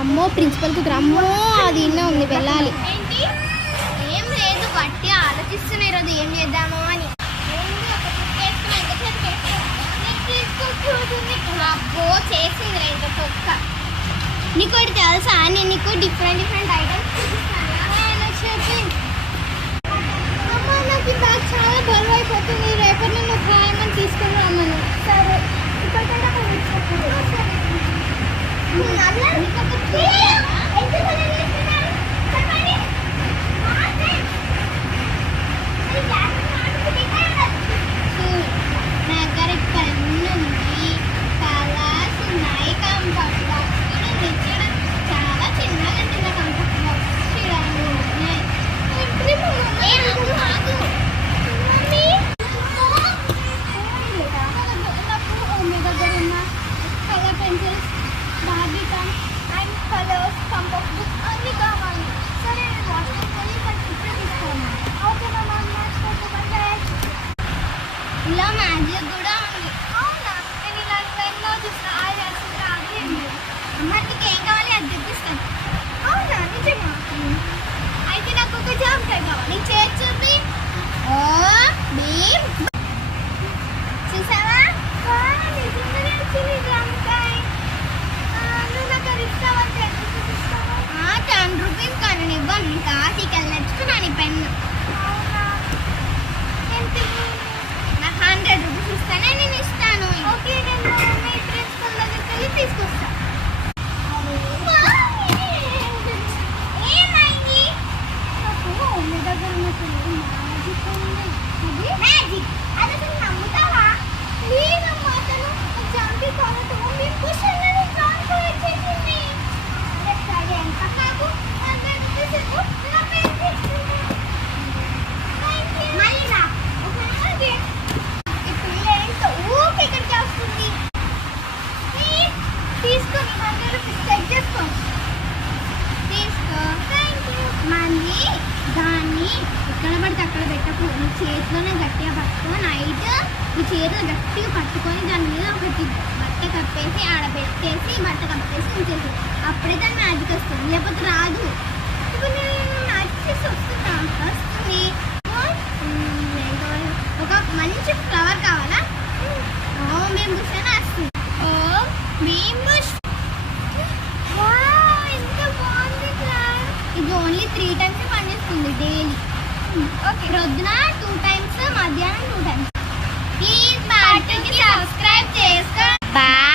అమ్మో ప్రిన్సిపల్ కూతురు, అమ్మో అది ఇన్న ఉంది, వెళ్ళాలి. ఏం లేదు, బట్టి ఆలోచిస్తున్నా ఈరోజు ఏం చేద్దామో అని. అబ్బో చేసింది రైతు తొక్క. నీకు ఒకటి తెలుసా, నేను నీకు డిఫరెంట్ ఐటమ్స్ చూపిస్తాను. అమ్మ నాకు ఈ బ్యాగ్ చాలా బరువు అయిపోతుంది, రేపటి నేను ఖాయమని తీసుకుని రమ్మను. సరే ఇప్పటికంటే నా దగ్గర పెన్ను ఉంది, కలర్స్ ఉన్నాయి, కంఫర్ట్ బాక్స్ కూడా తెచ్చడం చాలా చిన్నగా చిన్న కంఫర్ట్ బాక్స్ చూడండి. మీ దగ్గర ఉన్న colour pencils, Barbican and colours, comfort books అన్నీ కావాలి. సరే నేను వాట్సాప్ వెళ్ళి ఇప్పుడే తీసుకోవాలి. ఓకే మ్యామ్, ఇలా మ్యాజిక్ కూడా ఉంది. అవునా, నేను ఇలాంటి టైంలో చూసిన అమ్మ నీకు ఏం కావాలి అది తెప్పిస్తాను. అవునా నిజమా? అయితే నాకు ఒక జామకాయ కావాలి, చేర్చుంది. ఓ భీమ్, చూసావా నిజంగానే వచ్చింది జామకాయ. నువ్వు నాకు అది ఇస్తావా? 10 రూపీస్ కానీ నేను ఇవ్వను, ఇంకా టీకెళ్ళి నేర్చుకున్నాను ఈ పెన్ను. అవునా, నాకు 100 రూపీస్ ఇస్తానే నేను ఇస్తాను. ఓకే, నేను మీ ప్రిన్సిపల్ దగ్గరికి వెళ్ళి తీసుకొస్తాను. ఏమైంది? నాకు మీ దగ్గర మ్యాజిక్ ఉంది. మ్యాజిక్ అది అసలు నమ్ముతావా? లేదమ్మా, అతను జాంపీ కాలతో మీ క్వశ్చన్లని జాంపీ వచ్చేసింది. సరే ఎంత నాకు 100 రూపీస్ ఇవ్వు, నా పేరు తీసుకుంటా. మళ్ళీ రా. ఓకే, ఈ పిల్ల ఏంటో ఊకే ఇక్కడికి వస్తుంది. తీసుకొని 100 రూపీస్ చెక్ చేసుకో. తీసుకో. Thank you. మళ్ళీ దాన్ని ఎక్కడ పడితే అక్కడ పెట్టకు, నీ చేతిలోనే గట్టిగా పట్టుకో. నైట్ నీ చేతిలో గట్టిగా పట్టుకొని దాని మీద ఒకటి బట్ట కప్పేసి ఆడ పెట్టేసి బట్ట కప్పేసి ఉంచేసి, అప్పుడే దాని మ్యాజిక్ వస్తుంది, లేకపోతే రాదు. ఇప్పుడు నేను మ్యాజిక్ చేసి వస్తుంది. ఒక మంచి ఫ్లవర్ కావాలా? ఓ మేము బుష్ వస్తుంది. ఓ మేము బుష్. ఎంత బాగుంది ఫ్లవర్. ఇది ఓన్లీ 3 times పనిచేస్తుంది డైలీ. ఓకే, రొద్దున 2 times, మధ్యాహ్నం 2 times. ప్లీజ్ మా సబ్స్క్రైబ్ చేసుకో. బాయ్.